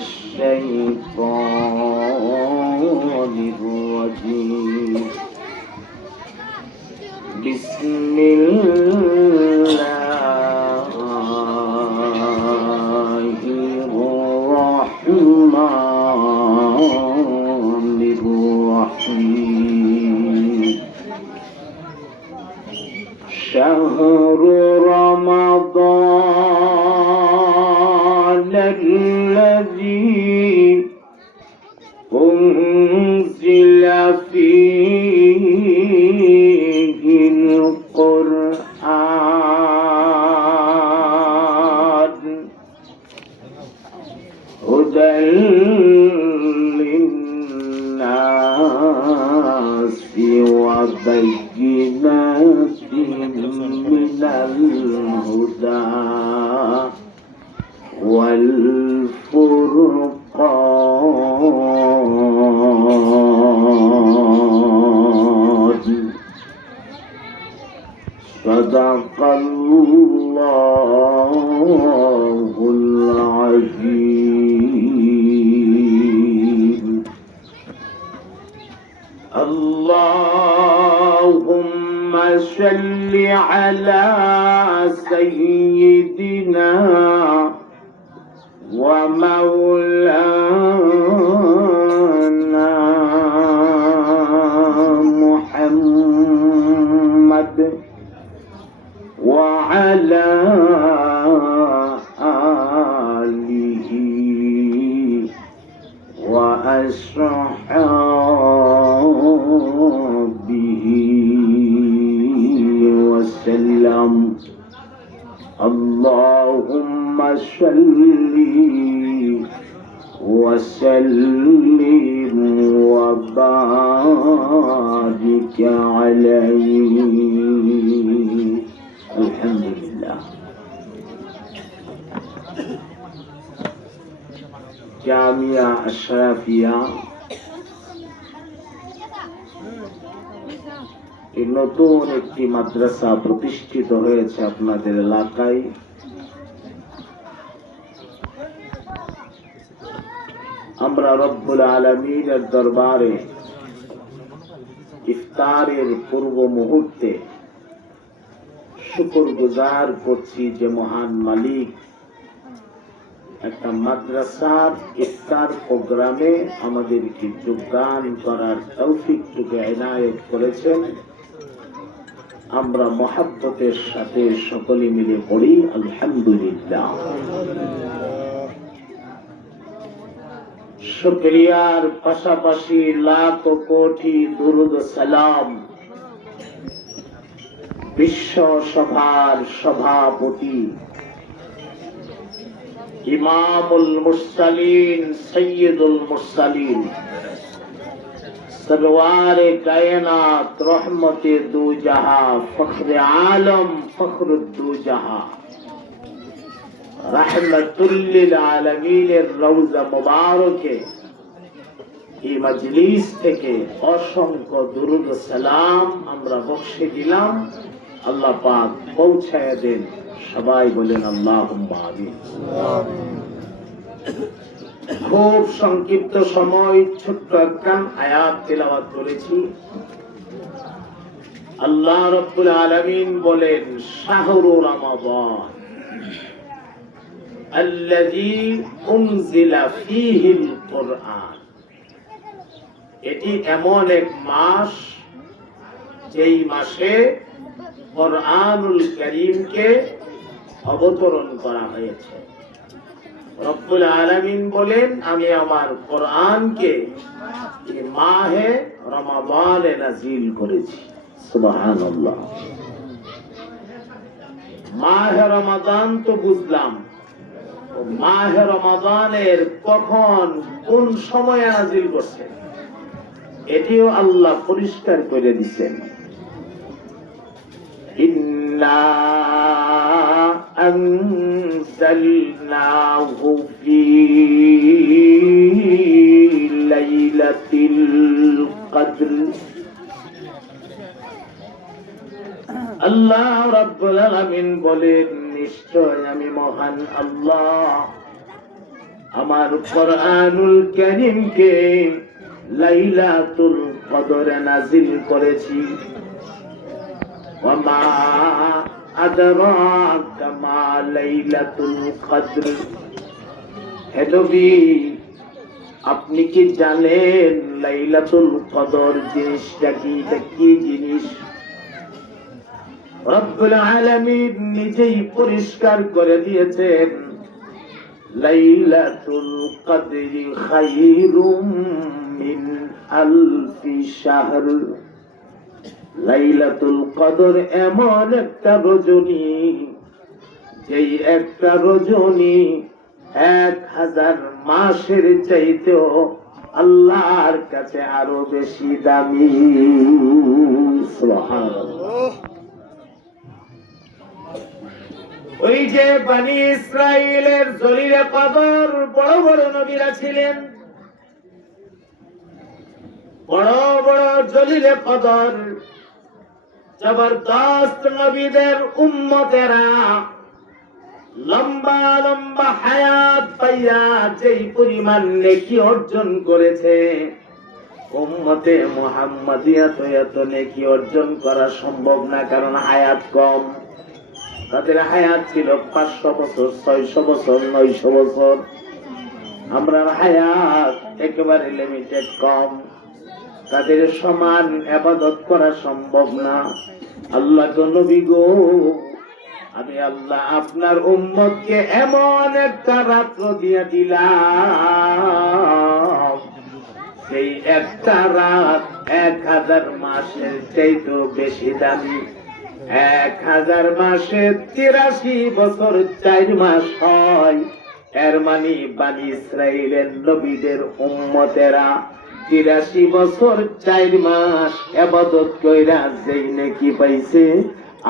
الشيطان الرجيم بسم الله الرحمن الرحيم شهر رمضان الذي أنزل فيه القرآن هدى للناس وبينات من الهدى والفرقان صدق الله العظيم اللهم صل على سيدنا ومولانا محمد وعلى آله وأصحابه وسلم اللهم صل وسلم وبارك عليه الحمد لله জামিয়া আশরাফিয়া নতুন একটি মাদ্রাসা প্রতিষ্ঠিত হয়েছে আপনাদের এলাকায়। আমরা রব্বুল আলামিনের দরবারে ইফতারের পূর্ব মুহূর্তে শুকরগুজার করছি যে মহান মালিক একটা মাদ্রাসার ইফতার প্রোগ্রামে আমাদেরকে যোগদান করার তৌফিকটুকু এনায়েত করেছেন। আমরা মহব্বতের সাথে সকলে মিলে পড়ি আলহামদুলিল্লাহ। শুকরিয়ার পাশাপাশি লাখ কোটি দুরুদ সালাম বিশ্ব সভার সভাপতি ইমামুল মুরসালিন সৈয়দুল মুরসালিন सरवारे कायनात रहमते दो जहां फख्र आलम फख्रुद्दो जहां रहमतुल लिल आलमीনের রওজা মুবারকে এই মজলিস থেকে অসংখ্য দুরুদ সালাম আমরা বখশে দিলাম। আল্লাহ পাক পৌঁছায় দেন। সবাই বলেন আল্লাহুম্মা আমিন। খুব সংক্ষিপ্ত সময় ছোট্ট একখান আয়াত তেলাওয়াত করেছি। আল্লাহ রাব্বুল আলামিন বলেন শাহরু রমাদান আল্লাযী উনজিলা ফীহিল কুরআন। এটি এমন এক মাস যেই মাসে কুরআনুল কারীমকে অবতরণ করা হয়েছে। রব্বুল আলামিন বলেন আমি আমার কোরআনকে মাহে রমাদানে নাযিল করেছি। সুবহানাল্লাহ। মাহে রমাদান তো বুঝলাম, মাহে রমাদানের কখন কোন সময়ে নাযিল করছে এটিও আল্লাহ পরিষ্কার করে দিয়েছেন। ইন্না أنزلناه في ليلة القدر আল্লাহ রাব্বুল আলামিন বলেন নিশ্চয় আমি মহান আল্লাহ আমার কোরআনুল কারীমকে লাইলাতুল কদরে নাযিল করেছি। ওয়া মা আদরাকা মা লাইলাতুল কদর। হে নবী, আপনি কি জানেন লাইলাতুল কদর জিনিসটা কি? এটা কি জিনিস? রব্বুল আলামিন নিজেই পরিষ্কার করে দিয়েছেন, লাইলাতুল কদরি খায়রুম মিন আলফি শাহর। লাইলাতুল কদর এমন একটা রজনী, যেই একটা রজনী 1000 মাসের চাইতেও আল্লাহর কাছে আরো বেশি দামি। সুবহানাল্লাহ। ওই যে বনি ইসরাইলের জলিলে কদর বড় বড় নবীরা ছিলেন, বড় বড় জলিলে কদর জবরদস্ত নবীদের উম্মতেরা লম্বা লম্বা হায়াত পাইয়া যেই পরিমাণ নেকি অর্জন করেছে, উম্মতে মুহাম্মাদিয়া তো এত নেকি অর্জন করা সম্ভব না, কারণ হায়াত কম। তাদের হায়াত ছিল 500 বছর, 600 বছর, 900 বছর। আমরা হায়াত একেবারে লিমিটেড, কম। তাদের সমান ইবাদত করা সম্ভব না। আল্লাহ তো নবী গো, আমি আল্লাহ আপনার উম্মতকে এমন একটা রাত্র দিয়ে দিলাম, সেই একটা রাত 1000 মাসের চাইতেও বেশি দামি। 1000 মাসে 83 বছর 4 মাস হয়। এর মানে বনি ইসরাইলের নবীদের উম্মতেরা 83 বছর 4 মাস ইবাদত কইরা যেই নেকি পাইছে,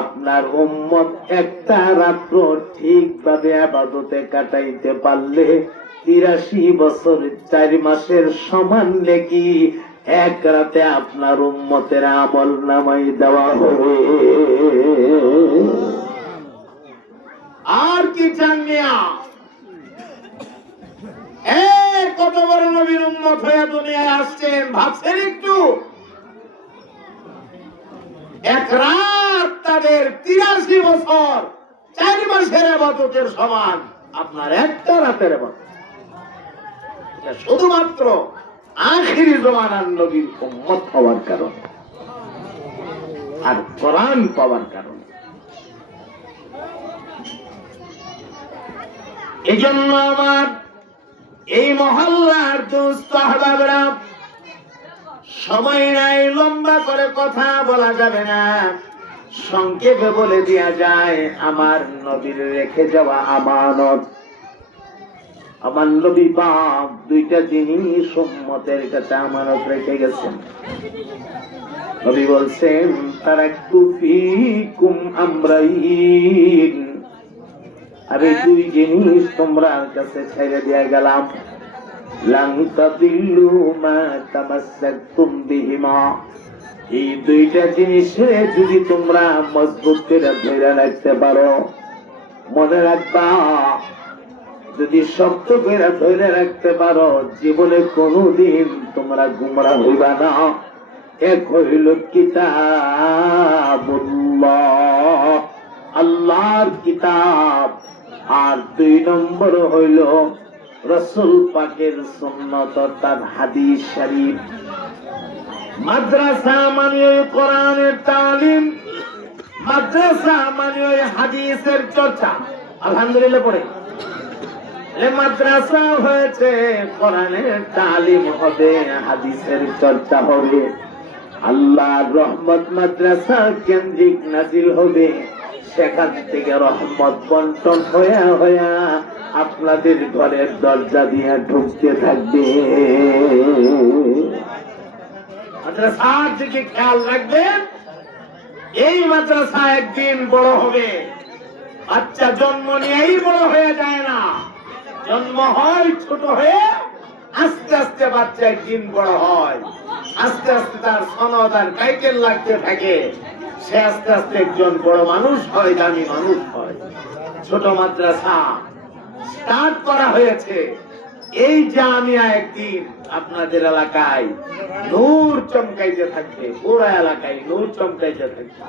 আপনার উম্মত একটা রাত্র ঠিকভাবে ইবাদতে কাটাইতে পারলে 83 বছর 4 মাসের সমান নেকি এক রাতে আপনার উম্মতের আমল নামাই দেওয়া হবে। আর কি চান মিয়া? কত বড় নবীর উম্মত হয়ে দুনিয়ায় আসছেন, ভাবছেন একটু? এক রাত তাদের 83 বছর 4 মাসের ইবাদতের সমান আপনার একটা রাতের ইবাদত। শুধুমাত্র আখিরি জমানার নবীর উম্মত হওয়ার কারণে আর কোরআন পাওয়ার কারণে। এজন্য আমার এই মহল্লার দোস্ত আহবাবরা, সময় নাই, লম্বা করে কথা বলা যাবে না, সংক্ষেপে বলে দেয়া যায়, আমার নবীর রেখে যাওয়া আমানত। আমার নবী পাক 2টা জিনিস উম্মতের কাছে আমানত রেখে গেছেন। নবী বলছেন, তারাকতু ফীকুম আমরাইন, আমি 2 জিনিস তোমার কাছে ছেড়ে দিয়ে গেলাম, লান তাদিল্লু মা তামাসসাকতুম বিহিমা। এই 2টা জিনিসে যদি তোমরা মজবুত করে ধরে রাখতে পারো, মনে রাখবা, যদি শক্ত করে ধরে রাখতে পারো, জীবনে কোনোদিন তোমরা গুমরা হইবা না। এক হইল কিতাবুল্লাহ, আল্লাহর কিতাব, আর 2 নম্বর হইল রাসূল পাকের সুন্নাত অর্থাৎ হাদিস শরীফ। মাদ্রাসা মানে ওই কোরআনের তালিম, মাদ্রাসা মানে ওই হাদিসের চর্চা। আলহামদুলিল্লাহ পড়ে মাদ্রাসা হয়েছে, কোরআনের তালিম হবে, হাদিসের চর্চা হবে, আল্লাহর রহমত মাদ্রাসা কেন্দ্রিক নাজিল হবে, সেখান থেকে রহমত বন্টন হয়ে হয়ে আপনাদের ঘরের দরজা দিয়ে ঢুকতে থাকবে। মাদ্রাসার দিকে খেয়াল রাখবেন, এই মাদ্রাসা একদিন বড় হবে। বাচ্চা জন্ম নিয়েই বড় হয়ে যায় না, জন্ম হয় ছোট হয়ে, আস্তে আস্তে বাচ্চা একদিন বড় হয়, আস্তে আস্তে তার সনদ আর টাইটেল লাগতে থাকে, সে আস্তে আস্তে একজন বড় মানুষ হয়, দামি মানুষ হয়। ছোট মাদ্রাসা স্টার্ট করা হয়েছে, এই জামিয়া একদিন আপনাদের এলাকায় নূর চমকাইতে থাকবে, পুরা এলাকায় নূর চমকাইতে থাকবে।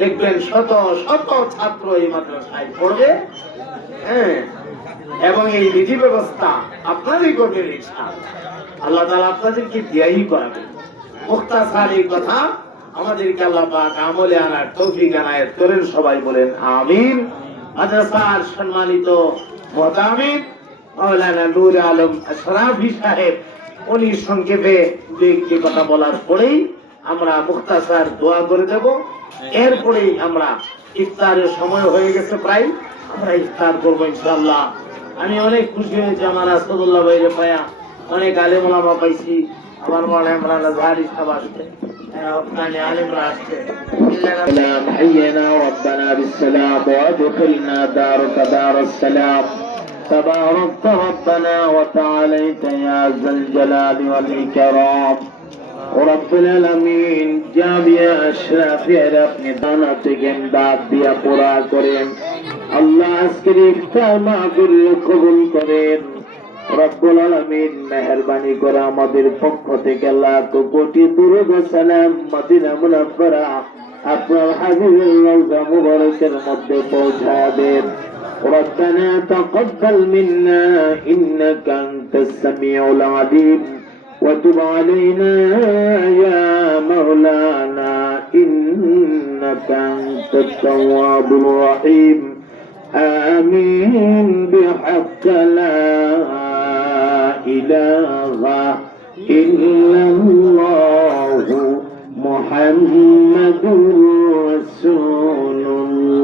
দেখবেন শত শত ছাত্র এই মাদ্রাসায় পড়বে। হ্যাঁ, এবং এই বিধি ব্যবস্থা আপনারই করবেন ইনশাআল্লাহ। আল্লাহ তাআলা আপনাদেরকে দিয়াই করাবে। মুখতাসার এই কথা আমাদেরকে আল্লাহ পাক আমলে আনার তৌফিক এনায়েত করেন। সবাই বলেন আমিন। মাদ্রাসার সম্মানিত মুহতামিম মাওলানা নূর আলম আশরাফি সাহেব, উনি সংক্ষেপে দুই কথা বলার পরেই আমরা মুখতাসার দোয়া করে দেব। এরপরেই আমরা ইফতারের সময় হয়ে গেছে প্রায়, আমরা ইফতার করবো ইনশাআল্লাহ। আমি অনেক খুশি হয়েছি আমার আসাদুল্লাহ ভাইরে পায়া, অনেক আলেম ওলামা পাইছি। আমার মনে হয় আমরা জাহারি সাহেব আসছে, আপনার আলেমরা আসছে। حينا ربنا بالسلام وادخلنا دارك دار السلام تباركت ربنا وتعاليت يا ذا الجلال والإكرام رب العالمين। জামিয়া আশরাফিয়ার আপনি দানা থেকে দাঁত দিয়া পুরা করেন আল্লাহ। আজকের ইফতার মাহফিল কবুল করেন রব্বুল আলামিন। মেহেরবানি করে আমাদের পক্ষ থেকে লাখ কোটি দুরূদ ও সালাম মদিনা মুনাফফারা আপনার হাবিবের রওজা মুবারকের মধ্যে পৌঁছায় দেন। ربنا تقبل منا إنك أنت السميع العليم وتب علينا يا مولانا إنك أنت التواب الرحيم آمين بحق لا إله إلا الله محمد رسول الله।